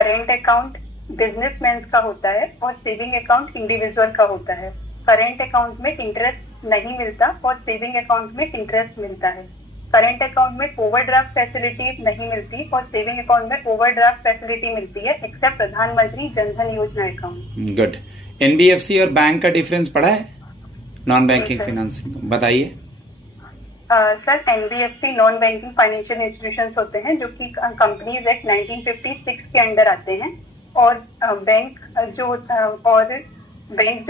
Current account businessman का होता है और सेविंग अकाउंट इंडिविजुअल का होता है। करेंट अकाउंट में इंटरेस्ट नहीं मिलता और सेविंग अकाउंट में इंटरेस्ट मिलता है। करेंट अकाउंट में ओवरड्राफ्ट फैसिलिटी नहीं मिलती और सेविंग अकाउंट में ओवरड्राफ्ट फैसिलिटी मिलती है, एक्सेप्ट प्रधानमंत्री जनधन योजना अकाउंट। गुड। एनबीएफसी और बैंक का डिफरेंस पढ़ा है? Non banking sir. फाइनेंसिंग बताइए। Sir, NBFC non banking financial institutions होते हैं जो कि कंपनीज एक्ट 1956 के अंडर आते हैं। और बैंक जो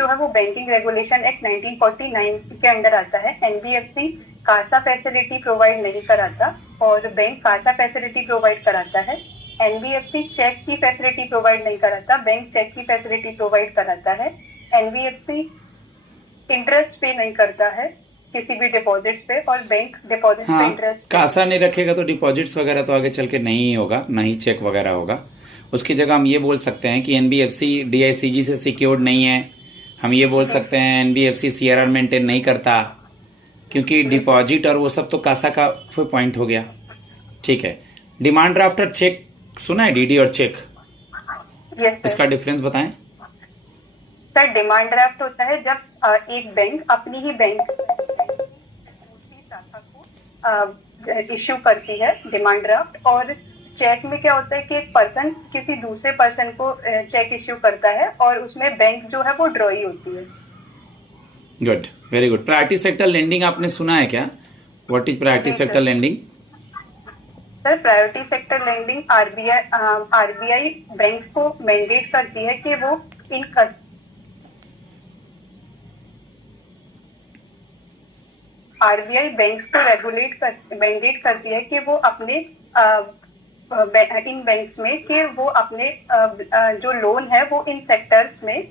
है वो बैंकिंग रेगुलेशन एक्ट 1949 के अंडर आता है। एनबीएफसी कासा फैसिलिटी प्रोवाइड नहीं कराता और बैंक कासा फैसिलिटी प्रोवाइड कराता है। एनबीएफसी चेक की फैसिलिटी प्रोवाइड नहीं कराता, बैंक चेक की फैसिलिटी प्रोवाइड कराता है। एनबीएफसी इंटरेस्ट पे नहीं करता है किसी भी डिपॉजिट्स पे और बैंक डिपॉजिट पे हाँ, इंटरेस्ट। कासा नहीं रखेगा तो डिपॉजिट्स वगैरह तो आगे चल के नहीं होगा, ना ही चेक वगैरह होगा। उसकी जगह हम ये बोल सकते हैं कि एनबीएफसी डीआईसीजी से सिक्योर्ड नहीं है। हम ये बोल सकते हैं एनबीएफसी सीआरआर मेंटेन नहीं करता, क्योंकि डिपॉजिट और वो सब तो कासा का पॉइंट हो गया। ठीक है। डिमांड ड्राफ्ट और चेक सुना है? डीडी और चेक, यस इसका सर। डिफरेंस बताएं। सर, डिमांड ड्राफ्ट होता है जब एक बैंक अपनी ही बैंक दूसरी शाखा को इश्यू करती है डिमांड ड्राफ्ट। और चेक में क्या होता है कि एक पर्सन किसी दूसरे पर्सन को चेक इश्यू करता है और उसमें बैंक जो है वो ड्रॉई होती है। Good, very good. Priority sector lending आपने सुना है क्या? व्हाट इज प्रायोरिटी जी sector sir. Lending? Sir, priority sector lending RBI bank को मैंडेट करती है कि वो इन आरबीआई बैंक को मैंडेट करती है कि वो अपने इन बैंक्स में कि वो अपने जो लोन है वो इन सेक्टर्स में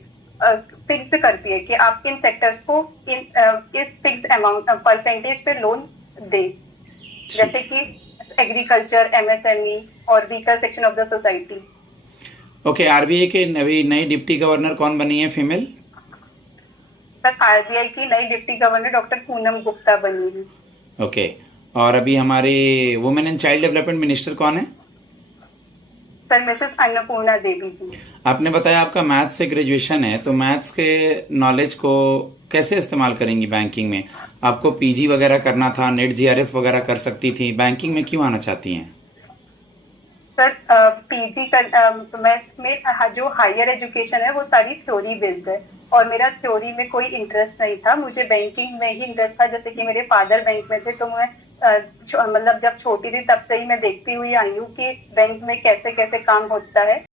फिक्स करती है कि आप इन सेक्टर्स को इस फिक्स अमाउंट परसेंटेज पे लोन दे, जैसे कि एग्रीकल्चर, एमएसएमई और weaker section of the society. Okay. RBI के अभी नई डिप्टी गवर्नर कौन बनी है फीमेल? सर, आरबीआई की नई deputy governor doctor Poonam Gupta बनी है। ओके। और अभी हमारे women and child development minister कौन है? सर, मिसेस अन्नपूर्णा देवी जी। आपने बताया आपका मैथ्स से ग्रेजुएशन है, तो मैथ्स के नॉलेज को कैसे इस्तेमाल करेंगी बैंकिंग में? आपको पीजी वगैरह करना था, नेट जीआरएफ वगैरह कर सकती थी, बैंकिंग में क्यों आना चाहती हैं? सर, पीजी मैथ्स में जो हायर एजुकेशन है वो सारी थ्योरी बेस्ड है और मेरा थ्योरी में कोई इंटरेस्ट नहीं था। मुझे बैंकिंग में ही इंटरेस्ट था, जैसे कि मेरे फादर बैंक में थे तो मैं मतलब जब छोटी थी तब से ही मैं देखती हुई आई हूँ कि बैंक में कैसे कैसे काम होता है।